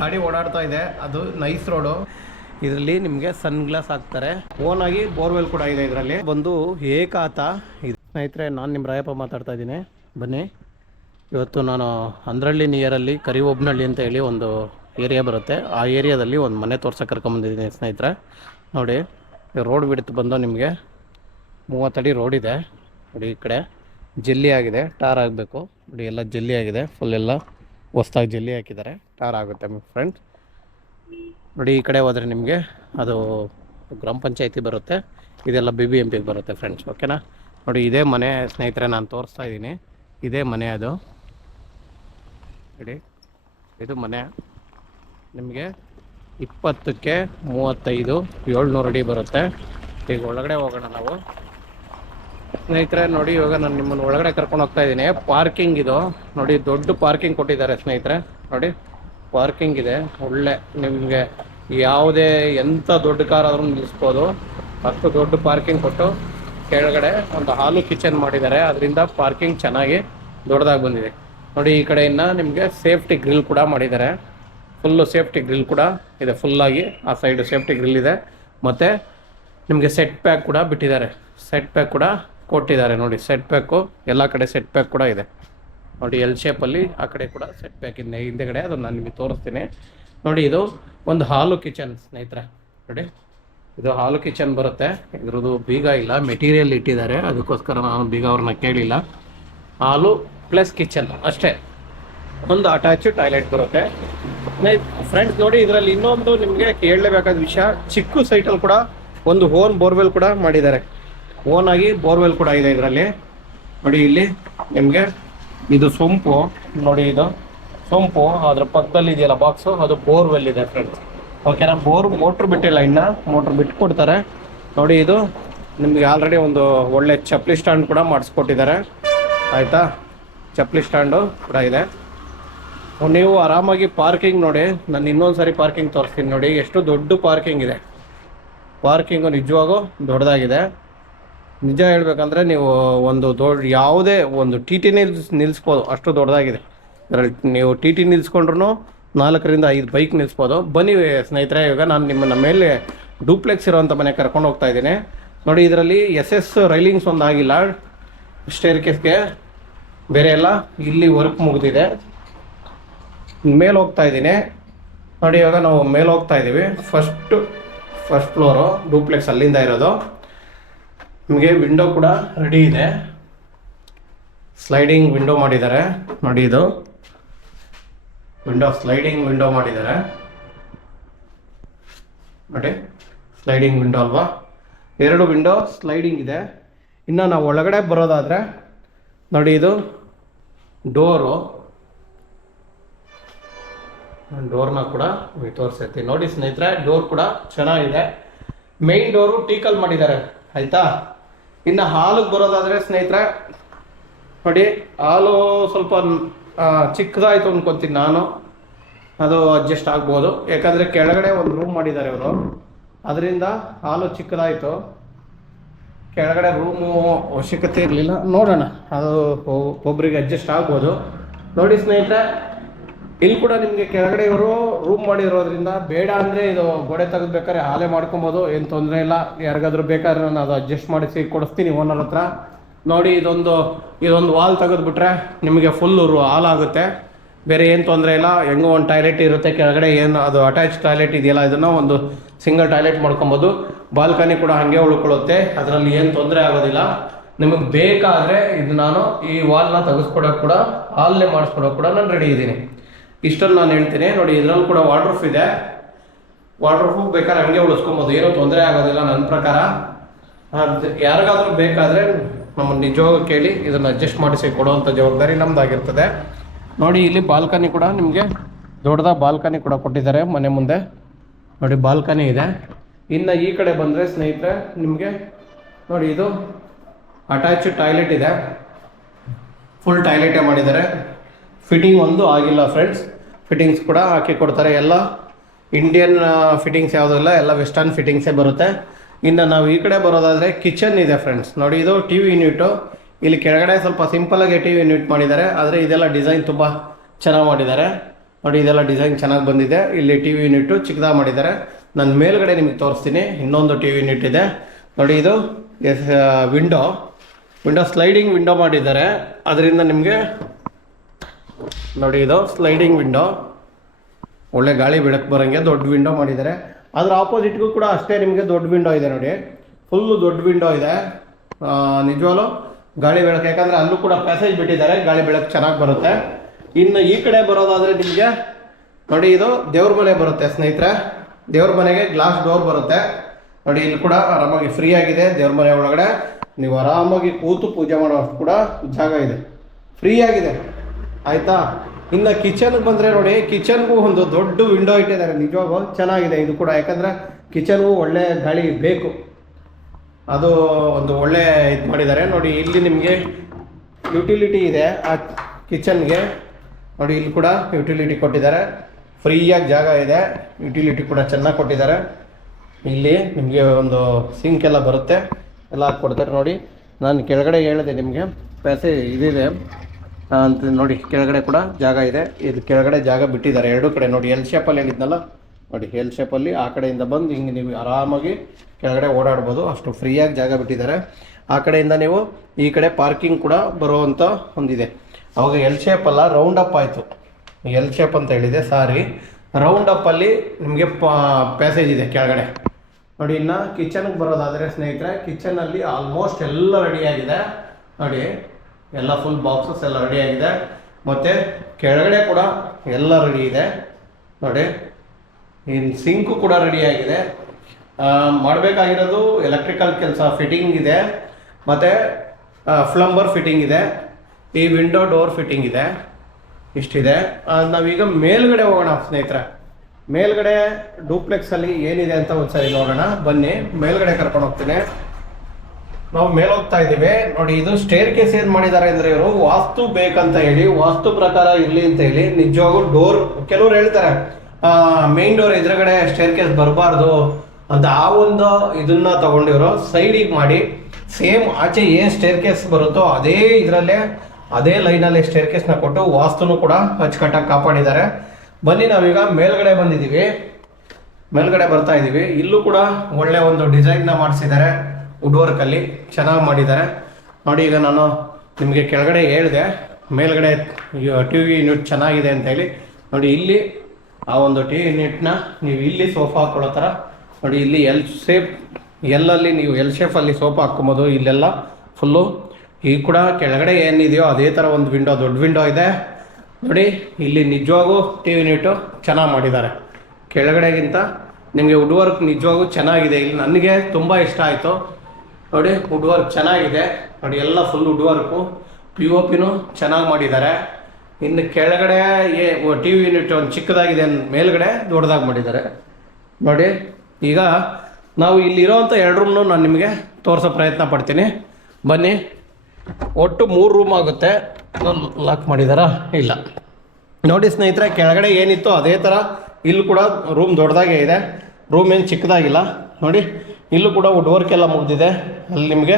ಗಾಡಿ ಓಡಾಡ್ತಾ ಇದೆ, ಅದು ನೈಸ್ ರೋಡು. ಇದರಲ್ಲಿ ನಿಮಗೆ ಸನ್ ಗ್ಲಾಸ್ ಹಾಕ್ತಾರೆ. ಓನಾಗಿ ಬೋರ್ವೆಲ್ ಕೂಡ ಇದೆ. ಇದರಲ್ಲಿ ಬಂದು ಏಕಾತ ಇದು. ಸ್ನೇಹಿತರೆ, ನಾನು ನಿಮ್ಮ ರಾಯಪ್ಪ ಮಾತಾಡ್ತಾ ಇದ್ದೀನಿ. ಬನ್ನಿ, ಇವತ್ತು ನಾನು ಅಂದ್ರಳ್ಳಿ ನಿಯರಲ್ಲಿ ಕರಿಒಬ್ನಹಳ್ಳಿ ಅಂತ ಹೇಳಿ ಒಂದು ಏರಿಯಾ ಬರುತ್ತೆ. ಆ ಏರಿಯಾದಲ್ಲಿ ಒಂದು ಮನೆ ತೋರ್ಸೋಕೆ ಕರ್ಕೊಂಬಂದಿದ್ದೀನಿ ಸ್ನೇಹಿತರೆ. ನೋಡಿ, ರೋಡ್ ಬಿಡ್ತು ಬಂದು ನಿಮಗೆ 30 ಅಡಿ ರೋಡ್ ಇದೆ. ನೋಡಿ, ಈ ಕಡೆ ಜಲ್ಲಿ ಆಗಿದೆ, ಟಾರ್ ಆಗಬೇಕು. ನೋಡಿ, ಎಲ್ಲ ಜಲ್ಲಿ ಆಗಿದೆ, ಫುಲ್ ಎಲ್ಲ ಹೊಸ್ದಾಗಿ ಜಲ್ಲಿ ಹಾಕಿದ್ದಾರೆ, ಟಾರ್ ಆಗುತ್ತೆ ಫ್ರೆಂಡ್ಸ್. ನೋಡಿ, ಈ ಕಡೆ ಹೋದರೆ ನಿಮಗೆ ಅದು ಗ್ರಾಮ ಪಂಚಾಯತಿ ಬರುತ್ತೆ, ಇದೆಲ್ಲ BBMP ಬರುತ್ತೆ ಫ್ರೆಂಡ್ಸ್. ಓಕೆನಾ? ನೋಡಿ, ಇದೇ ಮನೆ ಸ್ನೇಹಿತರೆ, ನಾನು ತೋರಿಸ್ತಾ ಇದ್ದೀನಿ. ಇದೇ ಮನೆ, ಅದು ನೋಡಿ, ಇದು ಮನೆ ನಿಮಗೆ 20ಕ್ಕೆ 35 700 ಅಡಿ ಬರುತ್ತೆ. ಈಗ ಒಳಗಡೆ ಹೋಗೋಣ ನಾವು ಸ್ನೇಹಿತರೆ. ನೋಡಿ, ಇವಾಗ ನಾನು ನಿಮ್ಮನ್ನು ಒಳಗಡೆ ಕರ್ಕೊಂಡು ಹೋಗ್ತಾ ಇದ್ದೀನಿ. ಪಾರ್ಕಿಂಗ್ ಇದು ನೋಡಿ, ದೊಡ್ಡ ಪಾರ್ಕಿಂಗ್ ಕೊಟ್ಟಿದ್ದಾರೆ ಸ್ನೇಹಿತರೆ. ನೋಡಿ, ಪಾರ್ಕಿಂಗ್ ಇದೆ ಒಳ್ಳೆ. ನಿಮಗೆ ಯಾವುದೇ ಎಂಥ ದೊಡ್ಡ ಕಾರ್ ಆದ್ರೂ ನಿಲ್ಲಿಸ್ಬೋದು, ಅಷ್ಟು ದೊಡ್ಡ ಪಾರ್ಕಿಂಗ್ ಕೊಟ್ಟು ಕೆಳಗಡೆ ಒಂದು ಹಾಲು ಕಿಚನ್ ಮಾಡಿದ್ದಾರೆ. ಅದರಿಂದ ಪಾರ್ಕಿಂಗ್ ಚೆನ್ನಾಗಿ ದೊಡ್ಡದಾಗಿ ಬಂದಿದೆ. ನೋಡಿ, ಈ ಕಡೆಯಿಂದ ನಿಮಗೆ ಸೇಫ್ಟಿ ಗ್ರಿಲ್ ಕೂಡ ಮಾಡಿದ್ದಾರೆ. ಫುಲ್ಲು ಸೇಫ್ಟಿ ಗ್ರಿಲ್ ಕೂಡ ಇದೆ, ಫುಲ್ಲಾಗಿ ಆ ಸೈಡು ಸೇಫ್ಟಿ ಗ್ರಿಲ್ ಇದೆ. ಮತ್ತು ನಿಮಗೆ ಸೆಟ್ ಪ್ಯಾಕ್ ಕೂಡ ಬಿಟ್ಟಿದ್ದಾರೆ, ಸೆಟ್ ಪ್ಯಾಕ್ ಕೂಡ ಕೊಟ್ಟಿದ್ದಾರೆ. ನೋಡಿ, ಸೆಟ್ ಪ್ಯಾಕು ಎಲ್ಲ ಕಡೆ ಸೆಟ್ ಪ್ಯಾಕ್ ಕೂಡ ಇದೆ. ನೋಡಿ, ಎಲ್ ಶೇಪಲ್ಲಿ ಆ ಕಡೆ ಕೂಡ ಸೆಟ್ ಪ್ಯಾಕ್ ಇದೆ ಹಿಂದೆಗಡೆ, ಅದನ್ನು ನಾನು ನಿಮಗೆ ತೋರಿಸ್ತೀನಿ. ನೋಡಿ, ಇದು ಒಂದು ಹಾಲು ಕಿಚನ್ ಸ್ನೇಹಿತರೆ. ನೋಡಿ, ಇದು ಹಾಲು ಕಿಚನ್ ಬರುತ್ತೆ. ಇದ್ರದ್ದು ಬೀಗ ಇಲ್ಲ, ಮೆಟೀರಿಯಲ್ ಇಟ್ಟಿದ್ದಾರೆ, ಅದಕ್ಕೋಸ್ಕರ ನಾನು ಬೀಗ ಅವ್ರನ್ನ ಕೇಳಿಲ್ಲ. ಹಾಲು ಪ್ಲಸ್ ಕಿಚನ್ ಅಷ್ಟೇ. ಒಂದು ಅಟ್ಯಾಚ್ ಟಾಯ್ಲೆಟ್ ಬರುತ್ತೆ ಫ್ರೆಂಡ್ಸ್. ನೋಡಿ, ಇದರಲ್ಲಿ ಇನ್ನೊಂದು ನಿಮಗೆ ಕೇಳಲೇಬೇಕಾದ ವಿಷಯ, ಚಿಕ್ಕ ಸೈಟಲ್ಲಿ ಕೂಡ ಒಂದು ಓನ್ ಬೋರ್ವೆಲ್ ಕೂಡ ಮಾಡಿದ್ದಾರೆ. ಓನ್ ಆಗಿ ಬೋರ್ವೆಲ್ ಕೂಡ ಇದೆ ಇದರಲ್ಲಿ. ನೋಡಿ, ಇಲ್ಲಿ ನಿಮಗೆ ಇದು ಸೊಂಪು, ನೋಡಿ ಇದು ಸೊಂಪು, ಅದರ ಪಕ್ಕದಲ್ಲಿ ಇದೆಯಲ್ಲ ಬಾಕ್ಸು, ಅದು ಬೋರ್ವೆಲ್ ಇದೆ ಫ್ರೆಂಡ್ಸ್. ಓಕೆನಾ? ಮೋಟ್ರ್ ಬಿಟ್ಟಿಲ್ಲ, ಇನ್ನು ಮೋಟ್ರ್ ಬಿಟ್ಟು ಕೊಡ್ತಾರೆ. ನೋಡಿ, ಇದು ನಿಮಗೆ ಆಲ್ರೆಡಿ ಒಂದು ಒಳ್ಳೆ ಚಪ್ಪಲಿ ಸ್ಟ್ಯಾಂಡ್ ಕೂಡ ಮಾಡಿಸ್ಕೊಟ್ಟಿದ್ದಾರೆ. ಆಯಿತಾ? ಚಪ್ಪಲಿ ಸ್ಟ್ಯಾಂಡು ಕೂಡ ಇದೆ. ನೀವು ಆರಾಮಾಗಿ ಪಾರ್ಕಿಂಗ್ ನೋಡಿ, ನಾನು ಇನ್ನೊಂದು ಸಾರಿ ಪಾರ್ಕಿಂಗ್ ತೋರಿಸ್ತೀನಿ. ನೋಡಿ, ಎಷ್ಟು ದೊಡ್ಡ ಪಾರ್ಕಿಂಗ್ ಇದೆ. ಪಾರ್ಕಿಂಗು ನಿಜವಾಗೂ ದೊಡ್ಡದಾಗಿದೆ. ನಿಜ ಹೇಳ್ಬೇಕಂದ್ರೆ ನೀವು ಒಂದು ಯಾವುದೇ ಒಂದು TT ನಿಲ್ಲಿಸ್ಬೋದು, ಅಷ್ಟು ದೊಡ್ಡದಾಗಿದೆ. ಅದರಲ್ಲಿ ನೀವು TT ನಿಲ್ಲಿಸ್ಕೊಂಡ್ರು 4 ರಿಂದ 5 ಬೈಕ್ ನಿಲ್ಲಿಸ್ಬೋದು. ಬನ್ನಿ ಸ್ನೇಹಿತರೆ, ಇವಾಗ ನಾನು ನಿಮ್ಮನ್ನ ಮೇಲೆ ಡೂಪ್ಲೆಕ್ಸ್ ಇರೋವಂಥ ಮನೆ ಕರ್ಕೊಂಡು ಹೋಗ್ತಾ ಇದ್ದೀನಿ. ನೋಡಿ, ಇದರಲ್ಲಿ SS ರೈಲಿಂಗ್ಸ್ ಒಂದು ಆಗಿಲ್ಲ, ಸ್ಟೇರ್ ಕೇಸ್ಗೆ ಬೇರೆ ಎಲ್ಲ ಇಲ್ಲಿ ವರ್ಕ್ ಮುಗಿದಿದೆ. ಮೇಲೆ ಹೋಗ್ತಾ ಇದ್ದೀನಿ. ನೋಡಿ, ಇವಾಗ ನಾವು ಮೇಲೆ ಹೋಗ್ತಾ ಇದ್ದೀವಿ. ಫಸ್ಟ್ ಫ್ಲೋರು ಡೂಪ್ಲೆಕ್ಸ್ ಅಲ್ಲಿಂದ ಇರೋದು. ನಿಮಗೆ ವಿಂಡೋ ಕೂಡ ರೆಡಿ ಇದೆ, ಸ್ಲೈಡಿಂಗ್ ವಿಂಡೋ ಮಾಡಿದ್ದಾರೆ. ನೋಡಿ, ಇದು ವಿಂಡೋ ಸ್ಲೈಡಿಂಗ್ ವಿಂಡೋ ಮಾಡಿದ್ದಾರೆ. ನೋಡಿ, ಸ್ಲೈಡಿಂಗ್ ವಿಂಡೋ ಅಲ್ವಾ, 2 ವಿಂಡೋ ಸ್ಲೈಡಿಂಗ್ ಇದೆ. ಇನ್ನು ನಾವು ಒಳಗಡೆ ಬರೋದಾದರೆ ನೋಡಿ, ಇದು ಡೋರ್ನ ಕೂಡ ತೋರಿಸ್ತೀನಿ. ನೋಡಿ ಸ್ನೇಹಿತರೆ, ಡೋರ್ ಕೂಡ ಚೆನ್ನಾಗಿದೆ. ಮೇನ್ ಡೋರು ಟೀಕಲ್ ಮಾಡಿದ್ದಾರೆ. ಆಯಿತಾ? ಇನ್ನು ಹಾಲಿಗೆ ಬರೋದಾದರೆ ಸ್ನೇಹಿತರೆ, ನೋಡಿ, ಹಾಲು ಸ್ವಲ್ಪ ಚಿಕ್ಕದಾಯಿತು ಅನ್ಕೊತೀನಿ ನಾನು, ಅದು ಅಡ್ಜಸ್ಟ್ ಆಗ್ಬೋದು. ಯಾಕಂದರೆ ಕೆಳಗಡೆ ಒಂದು ರೂಮ್ ಮಾಡಿದ್ದಾರೆ ಅವರು, ಅದರಿಂದ ಹಾಲು ಚಿಕ್ಕದಾಯಿತು. ಕೆಳಗಡೆ ರೂಮು ಅವಶ್ಯಕತೆ ಇರಲಿಲ್ಲ, ನೋಡೋಣ, ಅದು ಒಬ್ಬರಿಗೆ ಅಡ್ಜಸ್ಟ್ ಆಗ್ಬೋದು. ನೋಡಿ ಸ್ನೇಹಿತರೆ, ಇಲ್ಲಿ ಕೂಡ ನಿಮಗೆ ಕೆಳಗಡೆ ಇವರು ರೂಮ್ ಮಾಡಿರೋದ್ರಿಂದ ಬೇಡ ಅಂದರೆ ಇದು ಗೋಡೆ ತೆಗೆದ್ಬೇಕಾದ್ರೆ ಹಾಲೇ ಮಾಡ್ಕೊಬೋದು, ಏನು ತೊಂದರೆ ಇಲ್ಲ. ಯಾರಿಗಾದ್ರೂ ಬೇಕಾದ್ರೆ ನಾನು ಅದು ಅಡ್ಜಸ್ಟ್ ಮಾಡಿಸಿ ಕೊಡಿಸ್ತೀನಿ ಓನರ್ ಹತ್ರ. ನೋಡಿ, ಇದೊಂದು ವಾಲ್ ತೆಗೆದುಬಿಟ್ರೆ ನಿಮಗೆ ಫುಲ್ಲು ಹಾಲಾಗುತ್ತೆ, ಬೇರೆ ಏನು ತೊಂದರೆ ಇಲ್ಲ. ಹೆಂಗೋ ಒಂದು ಟಾಯ್ಲೆಟ್ ಇರುತ್ತೆ ಕೆಳಗಡೆ, ಏನು ಅದು ಅಟ್ಯಾಚ್ ಟಾಯ್ಲೆಟ್ ಇದೆಯಲ್ಲ, ಇದನ್ನು ಒಂದು ಸಿಂಗಲ್ ಟಾಯ್ಲೆಟ್ ಮಾಡ್ಕೊಬೋದು. ಬಾಲ್ಕನಿ ಕೂಡ ಹಾಗೆ ಉಳ್ಕೊಳ್ಳುತ್ತೆ, ಅದರಲ್ಲಿ ಏನು ತೊಂದರೆ ಆಗೋದಿಲ್ಲ. ನಿಮಗೆ ಬೇಕಾದರೆ ಇದು ನಾನು ಈ ವಾಲ್ನ ತೆಗೆಸ್ಕೊಡೋಕೆ ಕೂಡ, ಹಾಲನ್ನೇ ಮಾಡಿಸ್ಕೊಡೋಕೆ ಕೂಡ ನಾನು ರೆಡಿ ಇದ್ದೀನಿ. ಇಷ್ಟನ್ನು ನಾನು ಹೇಳ್ತೀನಿ. ನೋಡಿ, ಇದರಲ್ಲಿ ಕೂಡ ವಾಟರ್ ಇದೆ, ವಾಟರ್ ಪ್ರೂಫ್ ಬೇಕಾದ್ರೆ ಹಂಗೆ ಉಳಿಸ್ಕೊಬೋದು, ಏನೂ ತೊಂದರೆ ಆಗೋದಿಲ್ಲ ನನ್ನ ಪ್ರಕಾರ. ಯಾರಿಗಾದ್ರೂ ಬೇಕಾದರೆ ನಮ್ಮನ್ನು ನಿಜವಾಗ ಕೇಳಿ ಇದನ್ನು ಅಡ್ಜಸ್ಟ್ ಮಾಡಿಸಿ ಕೊಡುವಂಥ ಜವಾಬ್ದಾರಿ ನಮ್ಮದಾಗಿರ್ತದೆ. ನೋಡಿ, ಇಲ್ಲಿ ಬಾಲ್ಕನಿ ಕೂಡ ನಿಮಗೆ ದೊಡ್ಡದಾದ ಬಾಲ್ಕನಿ ಕೂಡ ಕೊಟ್ಟಿದ್ದಾರೆ ಮನೆ ಮುಂದೆ. ನೋಡಿ, ಬಾಲ್ಕನಿ ಇದೆ. ಇನ್ನು ಈ ಕಡೆ ಬಂದರೆ ಸ್ನೇಹಿತರೆ, ನಿಮಗೆ ನೋಡಿ, ಇದು ಅಟ್ಯಾಚ್ ಟಾಯ್ಲೆಟ್ ಇದೆ, ಫುಲ್ ಟಾಯ್ಲೆಟೇ ಮಾಡಿದ್ದಾರೆ. ಫಿಟ್ಟಿಂಗ್ ಒಂದು ಆಗಿಲ್ಲ ಫ್ರೆಂಡ್ಸ್, ಫಿಟ್ಟಿಂಗ್ಸ್ ಕೂಡ ಹಾಕಿ ಕೊಡ್ತಾರೆ. ಎಲ್ಲ ಇಂಡಿಯನ್ ಫಿಟ್ಟಿಂಗ್ಸ್ ಯಾವುದಿಲ್ಲ, ಎಲ್ಲ ವೆಸ್ಟರ್ನ್ ಫಿಟ್ಟಿಂಗ್ಸೇ ಬರುತ್ತೆ. ಇನ್ನು ನಾವು ಈ ಕಡೆ ಬರೋದಾದರೆ ಕಿಚನ್ ಇದೆ ಫ್ರೆಂಡ್ಸ್. ನೋಡಿ, ಇದು TV ಯೂನಿಟು. ಇಲ್ಲಿ ಕೆಳಗಡೆ ಸ್ವಲ್ಪ ಸಿಂಪಲಾಗಿ TV ಯೂನಿಟ್ ಮಾಡಿದ್ದಾರೆ, ಆದರೆ ಇದೆಲ್ಲ ಡಿಸೈನ್ ತುಂಬ ಚೆನ್ನಾಗಿ ಮಾಡಿದ್ದಾರೆ. ನೋಡಿ ಇದೆಲ್ಲ ಡಿಸೈನ್ ಚೆನ್ನಾಗಿ ಬಂದಿದೆ. ಇಲ್ಲಿ ಟಿ ವಿ ಯೂನಿಟ್ಟು ಚಿಕ್ಕದಾಗಿ ಮಾಡಿದ್ದಾರೆ. ನಾನು ಮೇಲ್ಗಡೆ ನಿಮಗೆ ತೋರಿಸ್ತೀನಿ. ಇನ್ನೊಂದು ಟಿ ವಿ ಯೂನಿಟ್ ಇದೆ ನೋಡಿ. ಇದು ವಿಂಡೋ ಸ್ಲೈಡಿಂಗ್ ವಿಂಡೋ ಮಾಡಿದ್ದಾರೆ. ಅದರಿಂದ ನಿಮಗೆ ನೋಡಿ ಇದು ಸ್ಲೈಡಿಂಗ್ ವಿಂಡೋ, ಒಳ್ಳೆ ಗಾಳಿ ಬೆಳಕು ಬರೋಂಗೆ ದೊಡ್ಡ ವಿಂಡೋ ಮಾಡಿದ್ದಾರೆ. ಅದರ ಆಪೋಸಿಟ್ಗೂ ಕೂಡ ಅಷ್ಟೇ ನಿಮಗೆ ದೊಡ್ಡ ವಿಂಡೋ ಇದೆ ನೋಡಿ. ಫುಲ್ಲು ದೊಡ್ಡ ವಿಂಡೋ ಇದೆ. ನಿಜವಾಗ್ಲೂ ಗಾಳಿ ಬೆಳಕು, ಯಾಕಂದರೆ ಅಲ್ಲೂ ಕೂಡ ಪ್ಯಾಸೇಜ್ ಬಿಟ್ಟಿದ್ದಾರೆ, ಗಾಳಿ ಬೆಳಕು ಚೆನ್ನಾಗಿ ಬರುತ್ತೆ. ಇನ್ನು ಈ ಕಡೆ ಬರೋದಾದರೆ ನಿಮಗೆ ನೋಡಿ ಇದು ದೇವ್ರ ಮನೆ ಬರುತ್ತೆ ಸ್ನೇಹಿತರೆ. ದೇವ್ರ ಮನೆಗೆ ಗ್ಲಾಸ್ ಡೋರ್ ಬರುತ್ತೆ ನೋಡಿ. ಇಲ್ಲಿ ಕೂಡ ಆರಾಮಾಗಿ ಫ್ರೀ ಆಗಿದೆ. ದೇವ್ರ ಮನೆ ಒಳಗಡೆ ನೀವು ಆರಾಮಾಗಿ ಕೂತು ಪೂಜೆ ಮಾಡೋಷ್ಟು ಕೂಡ ಜಾಗ ಇದೆ, ಫ್ರೀ ಆಗಿದೆ ಆಯಿತಾ. ಇನ್ನು ಕಿಚನ್ಗೆ ಬಂದರೆ ನೋಡಿ, ಕಿಚನ್ಗೂ ಒಂದು ದೊಡ್ಡ ವಿಂಡೋ ಇಟ್ಟಿದ್ದಾರೆ. ನಿಜವಾಗೂ ಚೆನ್ನಾಗಿದೆ ಇದು ಕೂಡ, ಯಾಕಂದರೆ ಕಿಚನ್ಗೂ ಒಳ್ಳೆ ಗಾಳಿ ಬೇಕು. ಅದು ಒಂದು ಒಳ್ಳೆ ಇದು ಮಾಡಿದ್ದಾರೆ ನೋಡಿ. ಇಲ್ಲಿ ನಿಮಗೆ ಯುಟಿಲಿಟಿ ಇದೆ ಆ ಕಿಚನ್ಗೆ ನೋಡಿ. ಇಲ್ಲಿ ಕೂಡ ಯುಟಿಲಿಟಿ ಕೊಟ್ಟಿದ್ದಾರೆ, ಫ್ರೀಯಾಗಿ ಜಾಗ ಇದೆ. ಯುಟಿಲಿಟಿ ಕೂಡ ಚೆನ್ನಾಗಿ ಕೊಟ್ಟಿದ್ದಾರೆ. ಇಲ್ಲಿ ನಿಮಗೆ ಒಂದು ಸಿಂಕ್ ಎಲ್ಲ ಬರುತ್ತೆ, ಎಲ್ಲ ಹಾಕ್ಕೊಡ್ತಾರೆ ನೋಡಿ. ನಾನು ಕೆಳಗಡೆ ಹೇಳಿದೆ ನಿಮಗೆ ಪ್ಯಾಸೇಜ್ ಇದಿದೆ ಅಂತ ನೋಡಿ. ಕೆಳಗಡೆ ಕೂಡ ಜಾಗ ಇದೆ. ಇದು ಕೆಳಗಡೆ ಜಾಗ ಬಿಟ್ಟಿದ್ದಾರೆ ಎರಡು ಕಡೆ ನೋಡಿ. ಎಲ್ ಶೇಪಲ್ಲಿ ಹೇಳಿದ್ನಲ್ಲ ನೋಡಿ, ಎಲ್ ಶೇಪಲ್ಲಿ ಆ ಕಡೆಯಿಂದ ಬಂದು ಹಿಂಗೆ ನೀವು ಆರಾಮಾಗಿ ಕೆಳಗಡೆ ಓಡಾಡ್ಬೋದು, ಅಷ್ಟು ಫ್ರೀಯಾಗಿ ಜಾಗ ಬಿಟ್ಟಿದ್ದಾರೆ. ಆ ಕಡೆಯಿಂದ ನೀವು ಈ ಕಡೆ ಪಾರ್ಕಿಂಗ್ ಕೂಡ ಬರುವಂಥ ಒಂದಿದೆ. ಅವಾಗ ಎಲ್ ಶೇಪಲ್ಲ, ರೌಂಡ್ ಅಪ್ ಆಯಿತು. ಎಲ್ ಶೇಪ್ ಅಂತ ಹೇಳಿದೆ, ಸಾರಿ, ರೌಂಡ್ ಅಪ್ಪಲ್ಲಿ ನಿಮಗೆ ಪ್ಯಾಸೇಜ್ ಇದೆ ಕೆಳಗಡೆ ನೋಡಿ. ಇನ್ನು ಕಿಚನ್ಗೆ ಬರೋದಾದರೆ ಸ್ನೇಹಿತರೆ, ಕಿಚನಲ್ಲಿ ಆಲ್ಮೋಸ್ಟ್ ಎಲ್ಲ ರೆಡಿಯಾಗಿದೆ ನೋಡಿ. ಎಲ್ಲ ಫುಲ್ ಬಾಕ್ಸಸ್ ಎಲ್ಲ ರೆಡಿಯಾಗಿದೆ. ಮತ್ತು ಕೆಳಗಡೆ ಕೂಡ ಎಲ್ಲ ರೆಡಿ ಇದೆ ನೋಡಿ. ಇನ್ನು ಸಿಂಕು ಕೂಡ ರೆಡಿಯಾಗಿದೆ. ಮಾಡಬೇಕಾಗಿರೋದು ಎಲೆಕ್ಟ್ರಿಕಲ್ ಕೆಲಸ, ಫಿಟ್ಟಿಂಗ್ ಇದೆ, ಮತ್ತು ಪ್ಲಂಬರ್ ಫಿಟ್ಟಿಂಗ್ ಇದೆ, ಈ ವಿಂಡೋ ಡೋರ್ ಫಿಟ್ಟಿಂಗ್ ಇದೆ, ಇಷ್ಟಿದೆ. ನಾವೀಗ ಮೇಲ್ಗಡೆ ಹೋಗೋಣ ಸ್ನೇಹಿತರೆ. ಮೇಲ್ಗಡೆ ಡೂಪ್ಲೆಕ್ಸಲ್ಲಿ ಏನಿದೆ ಅಂತ ಒಂದ್ಸರಿ ನೋಡೋಣ ಬನ್ನಿ. ಮೇಲ್ಗಡೆ ಕರ್ಕೊಂಡು ಹೋಗ್ತೀನಿ. ನಾವು ಮೇಲೆ ಹೋಗ್ತಾ ಇದ್ದೀವಿ ನೋಡಿ. ಇದು ಸ್ಟೇರ್ ಕೇಸ್ ಏನು ಮಾಡಿದ್ದಾರೆ ಅಂದರೆ, ಇವರು ವಾಸ್ತು ಬೇಕಂತ ಹೇಳಿ, ವಾಸ್ತು ಪ್ರಕಾರ ಇರಲಿ ಅಂತ ಹೇಳಿ ನಿಜವಾಗೂ ಡೋರ್, ಕೆಲವ್ರು ಹೇಳ್ತಾರೆ ಮೇನ್ ಡೋರ್ ಎದುರುಗಡೆ ಸ್ಟೇರ್ ಕೇಸ್ ಬರಬಾರ್ದು ಅಂತ. ಆ ಒಂದು ಇದನ್ನ ತಗೊಂಡಿವರು ಸೈಡಿಗೆ ಮಾಡಿ, ಸೇಮ್ ಆಚೆ ಏನು ಸ್ಟೇರ್ ಕೇಸ್ ಬರುತ್ತೋ ಅದೇ ಇದರಲ್ಲೇ, ಅದೇ ಲೈನಲ್ಲಿ ಸ್ಟೇರ್ ಕೇಸ್ನ ಕೊಟ್ಟು ವಾಸ್ತುನು ಕೂಡ ಅಚ್ಚುಕಟ್ಟಾಗಿ ಕಾಪಾಡಿದ್ದಾರೆ. ಬನ್ನಿ ನಾವೀಗ ಮೇಲ್ಗಡೆ ಬಂದಿದ್ದೀವಿ, ಮೇಲ್ಗಡೆ ಬರ್ತಾ ಇದ್ದೀವಿ. ಇಲ್ಲೂ ಕೂಡ ಒಳ್ಳೆ ಒಂದು ಡಿಸೈನ್ನ ಮಾಡಿಸಿದ್ದಾರೆ, ವುಡ್ ವರ್ಕಲ್ಲಿ ಚೆನ್ನಾಗಿ ಮಾಡಿದ್ದಾರೆ ನೋಡಿ. ಈಗ ನಾನು ನಿಮಗೆ ಕೆಳಗಡೆ ಹೇಳಿದೆ, ಮೇಲ್ಗಡೆ ಟಿ ವಿ ಯೂನಿಟ್ ಚೆನ್ನಾಗಿದೆ ಅಂತ ಹೇಳಿ ನೋಡಿ. ಇಲ್ಲಿ ಆ ಒಂದು ಟಿ ವಿ ಯೂನಿಟ್ನ ನೀವು ಇಲ್ಲಿ ಸೋಫಾ ಹಾಕೊಳ್ಳೋ ಥರ ನೋಡಿ. ಇಲ್ಲಿ ಎಲ್ ಶೇಪ್, ಎಲ್ಲಲ್ಲಿ ನೀವು ಎಲ್ ಶೇಪಲ್ಲಿ ಸೋಫಾ ಹಾಕ್ಕೊಬೋದು. ಇಲ್ಲೆಲ್ಲ ಫುಲ್ಲು ಈ ಕೂಡ ಕೆಳಗಡೆ ಏನಿದೆಯೋ ಅದೇ ಥರ ಒಂದು ವಿಂಡೋ, ದೊಡ್ಡ ವಿಂಡೋ ಇದೆ ನೋಡಿ. ಇಲ್ಲಿ ನಿಜವಾಗೂ ಟಿ ವಿ ಯೂನಿಟು ಚೆನ್ನಾಗಿ ಮಾಡಿದ್ದಾರೆ. ಕೆಳಗಡೆಗಿಂತ ನಿಮಗೆ ವುಡ್ ವರ್ಕ್ ನಿಜವಾಗೂ ಚೆನ್ನಾಗಿದೆ. ಇಲ್ಲಿ ನನಗೆ ತುಂಬ ಇಷ್ಟ ಆಯಿತು ನೋಡಿ. ವುಡ್ ವರ್ಕ್ ಚೆನ್ನಾಗಿದೆ ನೋಡಿ, ಎಲ್ಲ full wood work, P O ಪಿನೂ ಚೆನ್ನಾಗಿ ಮಾಡಿದ್ದಾರೆ. ಇನ್ನು ಕೆಳಗಡೆ ಟಿ ವಿ ಯೂನಿಟ್ ಒಂದು ಚಿಕ್ಕದಾಗಿದೆ, ಮೇಲ್ಗಡೆ ದೊಡ್ಡದಾಗಿ ಮಾಡಿದ್ದಾರೆ ನೋಡಿ. ಈಗ ನಾವು ಇಲ್ಲಿರೋವಂಥ 2 ರೂಮ್ನು ನಾನು ನಿಮಗೆ ತೋರಿಸೋ ಪ್ರಯತ್ನ ಪಡ್ತೀನಿ ಬನ್ನಿ. ಒಟ್ಟು 3 ರೂಮ್ ಆಗುತ್ತೆ. ಲಾಕ್ ಮಾಡಿದಾರಾ? ಇಲ್ಲ ನೋಡಿ ಸ್ನೇಹಿತರೆ, ಕೆಳಗಡೆ ಏನಿತ್ತು ಅದೇ ಥರ ಇಲ್ಲೂ ಕೂಡ ರೂಮ್ ದೊಡ್ಡದಾಗೇ ಇದೆ. ರೂಮ್ ಏನು ಚಿಕ್ಕದಾಗಿಲ್ಲ ನೋಡಿ. ಇಲ್ಲೂ ಕೂಡ ವುಡ್ ವರ್ಕ್ ಎಲ್ಲ ಮುಗಿದಿದೆ. ಅಲ್ಲಿ ನಿಮಗೆ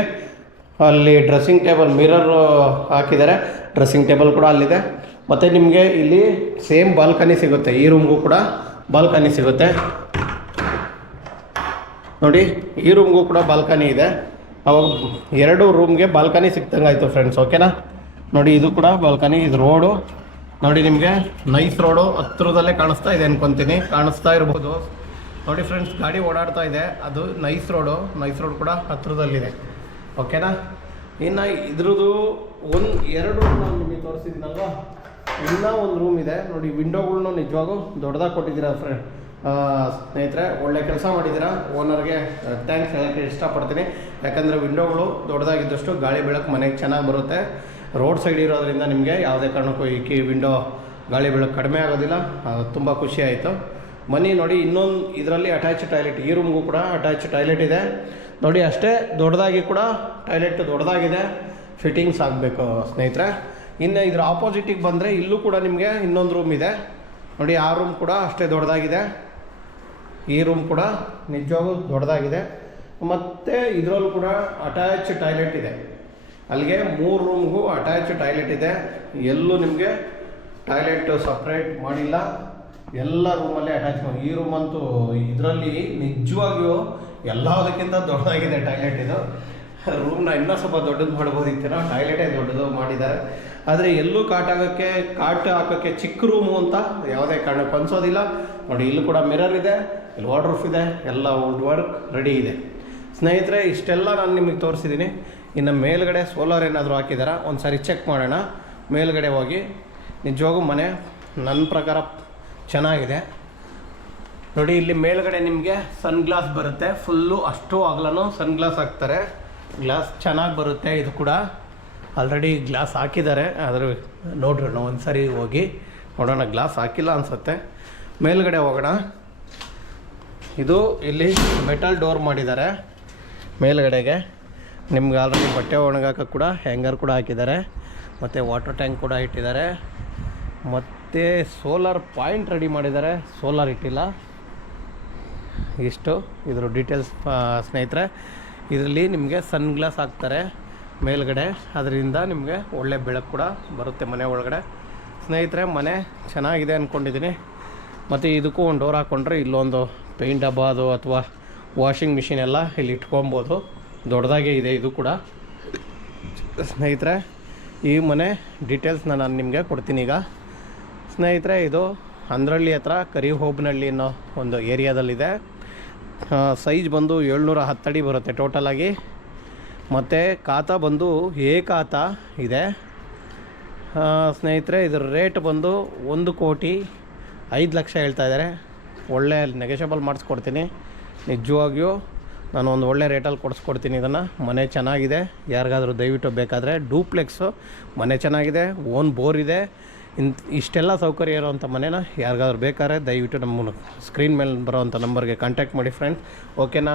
ಅಲ್ಲಿ ಡ್ರೆಸ್ಸಿಂಗ್ ಟೇಬಲ್, ಮಿರರ್ ಹಾಕಿದ್ದಾರೆ. ಡ್ರೆಸ್ಸಿಂಗ್ ಟೇಬಲ್ ಕೂಡ ಅಲ್ಲಿದೆ. ಮತ್ತು ನಿಮಗೆ ಇಲ್ಲಿ ಸೇಮ್ ಬಾಲ್ಕನಿ ಸಿಗುತ್ತೆ. ಈ ರೂಮ್ಗೂ ಕೂಡ ಬಾಲ್ಕನಿ ಸಿಗುತ್ತೆ ನೋಡಿ. ಈ ರೂಮ್ಗೂ ಕೂಡ ಬಾಲ್ಕನಿ ಇದೆ. ಅವಾಗ 2 ರೂಮ್ಗೆ ಬಾಲ್ಕನಿ ಸಿಕ್ತಂಗೆ ಆಯಿತು ಫ್ರೆಂಡ್ಸ್, ಓಕೆನಾ. ನೋಡಿ ಇದು ಕೂಡ ಬಾಲ್ಕನಿ. ಇದು ರೋಡು ನೋಡಿ, ನಿಮಗೆ ನೈಸ್ ರೋಡು ಹತ್ರದಲ್ಲೇ ಕಾಣಿಸ್ತಾ ಇದೆ ಅನ್ಕೊತೀನಿ, ಕಾಣಿಸ್ತಾ ಇರ್ಬೋದು ನೋಡಿ ಫ್ರೆಂಡ್ಸ್. ಗಾಡಿ ಓಡಾಡ್ತಾ ಇದೆ, ಅದು ನೈಸ್ ರೋಡು. ನೈಸ್ ರೋಡ್ ಕೂಡ ಹತ್ರದಲ್ಲಿದೆ, ಓಕೆನಾ. ಇನ್ನು ಇದ್ರದ್ದು 2 ರೂಮ್ ನಾನು ನಿಮಗೆ ತೋರಿಸಿದ್ದೀನಲ್ವಾ, ಇನ್ನೂ ಒಂದು ರೂಮ್ ಇದೆ ನೋಡಿ. ವಿಂಡೋಗಳ್ನು ನಿಜವಾಗೂ ದೊಡ್ಡದಾಗಿ ಕೊಟ್ಟಿದ್ದೀರಾ ಸ್ನೇಹಿತರೆ, ಒಳ್ಳೆ ಕೆಲಸ ಮಾಡಿದ್ದೀರಾ. ಓನರ್ಗೆ ಥ್ಯಾಂಕ್ಸ್ ಹೇಳೋಕ್ಕೆ ಇಷ್ಟಪಡ್ತೀನಿ. ಯಾಕಂದರೆ ವಿಂಡೋಗಳು ದೊಡ್ಡದಾಗಿದ್ದಷ್ಟು ಗಾಳಿ ಬೆಳಕು ಮನೆಗೆ ಚೆನ್ನಾಗಿ ಬರುತ್ತೆ. ರೋಡ್ ಸೈಡ್ ಇರೋದ್ರಿಂದ ನಿಮಗೆ ಯಾವುದೇ ಕಾರಣಕ್ಕೂ ಈ ವಿಂಡೋ ಗಾಳಿ ಬೆಳಕು ಕಡಿಮೆ ಆಗೋದಿಲ್ಲ. ತುಂಬ ಖುಷಿ ಆಯಿತು. ಮನೆ ನೋಡಿ, ಇನ್ನೊಂದು ಇದರಲ್ಲಿ ಅಟ್ಯಾಚ್ ಟಾಯ್ಲೆಟ್, ಈ ರೂಮ್ಗೂ ಕೂಡ ಅಟ್ಯಾಚ್ ಟಾಯ್ಲೆಟ್ ಇದೆ ನೋಡಿ. ಅಷ್ಟೇ ದೊಡ್ಡದಾಗಿ ಕೂಡ ಟಾಯ್ಲೆಟ್ ದೊಡ್ಡದಾಗಿದೆ, ಫಿಟ್ಟಿಂಗ್ಸ್ ಆಗಬೇಕು ಸ್ನೇಹಿತರೆ. ಇನ್ನು ಇದರ ಆಪೋಸಿಟಿಗೆ ಬಂದರೆ ಇಲ್ಲೂ ಕೂಡ ನಿಮಗೆ ಇನ್ನೊಂದು ರೂಮ್ ಇದೆ ನೋಡಿ. ಆ ರೂಮ್ ಕೂಡ ಅಷ್ಟೇ ದೊಡ್ಡದಾಗಿದೆ. ಈ ರೂಮ್ ಕೂಡ ನಿಜವಾಗೂ ದೊಡ್ಡದಾಗಿದೆ. ಮತ್ತು ಇದರಲ್ಲೂ ಕೂಡ ಅಟ್ಯಾಚ್ ಟಾಯ್ಲೆಟ್ ಇದೆ. ಅಲ್ಲಿಗೆ 3 ರೂಮ್ಗೂ ಅಟ್ಯಾಚ್ ಟಾಯ್ಲೆಟ್ ಇದೆ. ಎಲ್ಲೂ ನಿಮಗೆ ಟಾಯ್ಲೆಟ್ ಸಪ್ರೇಟ್ ಮಾಡಿಲ್ಲ, ಎಲ್ಲ ರೂಮಲ್ಲೇ ಅಟ್ಯಾಚ್ ಮಾಡಿ. ಈ ರೂಮ್ ಅಂತೂ ಇದರಲ್ಲಿ ನಿಜವಾಗಿಯೂ ಎಲ್ಲದಕ್ಕಿಂತ ದೊಡ್ಡದಾಗಿದೆ ಟಾಯ್ಲೆಟ್. ಇದು ರೂಮ್ನ ಇನ್ನೂ ಸ್ವಲ್ಪ ದೊಡ್ಡದು ಮಾಡ್ಬೋದಿತ್ತೇನೋ, ಟಾಯ್ಲೆಟೇ ದೊಡ್ಡದು ಮಾಡಿದ್ದಾರೆ. ಆದರೆ ಎಲ್ಲೂ ಕಾಟ್ ಹಾಕೋಕ್ಕೆ ಚಿಕ್ಕ ರೂಮು ಅಂತ ಯಾವುದೇ ಕಾರಣಕ್ಕೆ ಅನಿಸೋದಿಲ್ಲ. ನೋಡಿ, ಇಲ್ಲೂ ಕೂಡ ಮಿರರ್ ಇದೆ, ಇಲ್ಲಿ ವಾಟರ್ ಪ್ರೂಫ್ ಇದೆ, ಎಲ್ಲ ವುಡ್ ವರ್ಕ್ ರೆಡಿ ಇದೆ. ಸ್ನೇಹಿತರೆ, ಇಷ್ಟೆಲ್ಲ ನಾನು ನಿಮಗೆ ತೋರಿಸಿದ್ದೀನಿ. ಇನ್ನು ಮೇಲ್ಗಡೆ ಸೋಲಾರ್ ಏನಾದರೂ ಹಾಕಿದಾರಾ ಒಂದು ಸಾರಿ ಚೆಕ್ ಮಾಡೋಣ. ಮೇಲ್ಗಡೆ ಹೋಗಿ ನಿಜವಾಗೂ ಮನೆ ನನ್ನ ಪ್ರಕಾರ ಚೆನ್ನಾಗಿದೆ. ನೋಡಿ, ಇಲ್ಲಿ ಮೇಲ್ಗಡೆ ನಿಮಗೆ ಸನ್ ಗ್ಲಾಸ್ ಬರುತ್ತೆ, ಫುಲ್ಲು ಅಷ್ಟು ಅಗಲನೂ ಸನ್ ಗ್ಲಾಸ್ ಹಾಕ್ತಾರೆ. ಗ್ಲಾಸ್ ಚೆನ್ನಾಗಿ ಬರುತ್ತೆ. ಇದು ಕೂಡ ಆಲ್ರೆಡಿ ಗ್ಲಾಸ್ ಹಾಕಿದ್ದಾರೆ, ಆದರೆ ನೋಡ್ರೋಣ ಒಂದು ಸಾರಿ ಹೋಗಿ ನೋಡೋಣ. ಗ್ಲಾಸ್ ಹಾಕಿಲ್ಲ ಅನಿಸುತ್ತೆ. ಮೇಲ್ಗಡೆ ಹೋಗೋಣ. ಇದು ಇಲ್ಲಿ ಮೆಟಲ್ ಡೋರ್ ಮಾಡಿದ್ದಾರೆ ಮೇಲ್ಗಡೆಗೆ. ನಿಮ್ಗೆ ಆಲ್ರೆಡಿ ಬಟ್ಟೆ ಒಣಗಾಕ ಕೂಡ ಹ್ಯಾಂಗರ್ ಕೂಡ ಹಾಕಿದ್ದಾರೆ, ಮತ್ತು ವಾಟರ್ ಟ್ಯಾಂಕ್ ಕೂಡ ಇಟ್ಟಿದ್ದಾರೆ, ಮತ್ತು ಸೋಲಾರ್ ಪಾಯಿಂಟ್ ರೆಡಿ ಮಾಡಿದ್ದಾರೆ. ಸೋಲಾರ್ ಇಟ್ಟಿಲ್ಲ. ಇಷ್ಟು ಇದ್ರ ಡೀಟೇಲ್ಸ್ ಸ್ನೇಹಿತರೆ. ಇದರಲ್ಲಿ ನಿಮಗೆ ಸನ್ ಗ್ಲಾಸ್ ಹಾಕ್ತಾರೆ ಮೇಲ್ಗಡೆ, ಅದರಿಂದ ನಿಮಗೆ ಒಳ್ಳೆ ಬೆಳಕು ಕೂಡ ಬರುತ್ತೆ ಮನೆ ಒಳಗಡೆ. ಸ್ನೇಹಿತರೆ, ಮನೆ ಚೆನ್ನಾಗಿದೆ ಅಂದ್ಕೊಂಡಿದ್ದೀನಿ. ಮತ್ತು ಇದಕ್ಕೂ ಒಂದು ಡೋರ್ ಹಾಕ್ಕೊಂಡ್ರೆ ಇಲ್ಲೊಂದು ಪೇಂಟ್ ಡಬ್ಬ ಅದು ಅಥವಾ ವಾಷಿಂಗ್ ಮಿಷಿನ್ ಎಲ್ಲ ಇಲ್ಲಿ ಇಟ್ಕೊಬೋದು. ದೊಡ್ಡದಾಗೇ ಇದೆ ಇದು ಕೂಡ. ಸ್ನೇಹಿತರೆ, ಈ ಮನೆ ಡೀಟೇಲ್ಸ್ನ ನಾನು ನಿಮಗೆ ಕೊಡ್ತೀನಿ ಈಗ. ಸ್ನೇಹಿತರೆ, ಇದು ಅಂದ್ರಳ್ಳಿ ಹತ್ರ ಕರಿಹೋಬನಹಳ್ಳಿ ಅನ್ನೋ ಒಂದು ಏರಿಯಾದಲ್ಲಿದೆ. ಸೈಜ್ ಬಂದು 710 ಅಡಿ ಬರುತ್ತೆ ಟೋಟಲಾಗಿ. ಮತ್ತು ಖಾತಾ ಬಂದು ಖಾತ ಇದೆ. ಸ್ನೇಹಿತರೆ, ಇದರ ರೇಟ್ ಬಂದು 1,05,00,000 ಹೇಳ್ತಾ ಇದ್ದಾರೆ. ಒಳ್ಳೆ ನೆಗೆಷಬಲ್ ಮಾಡಿಸ್ಕೊಡ್ತೀನಿ. ನಿಜವಾಗಿಯೂ ನಾನು ಒಂದು ಒಳ್ಳೆ ರೇಟಲ್ಲಿ ಕೊಡಿಸ್ಕೊಡ್ತೀನಿ ಇದನ್ನು. ಮನೆ ಚೆನ್ನಾಗಿದೆ. ಯಾರಿಗಾದರೂ ದಯವಿಟ್ಟು ಬೇಕಾದರೆ ಡೂಪ್ಲೆಕ್ಸು ಮನೆ ಚೆನ್ನಾಗಿದೆ, ಓನ್ ಬೋರ್ ಇದೆ. ಇಷ್ಟೆಲ್ಲ ಸೌಕರ್ಯ ಇರೋವಂಥ ಮನೇನ ಯಾರಿಗಾದ್ರೂ ಬೇಕಾದ್ರೆ ದಯವಿಟ್ಟು ನಮ್ಮ ಸ್ಕ್ರೀನ್ ಮೇಲೆ ಬರೋವಂಥ ನಂಬರ್ಗೆ ಕಾಂಟ್ಯಾಕ್ಟ್ ಮಾಡಿ ಫ್ರೆಂಡ್ಸ್. ಓಕೆನಾ?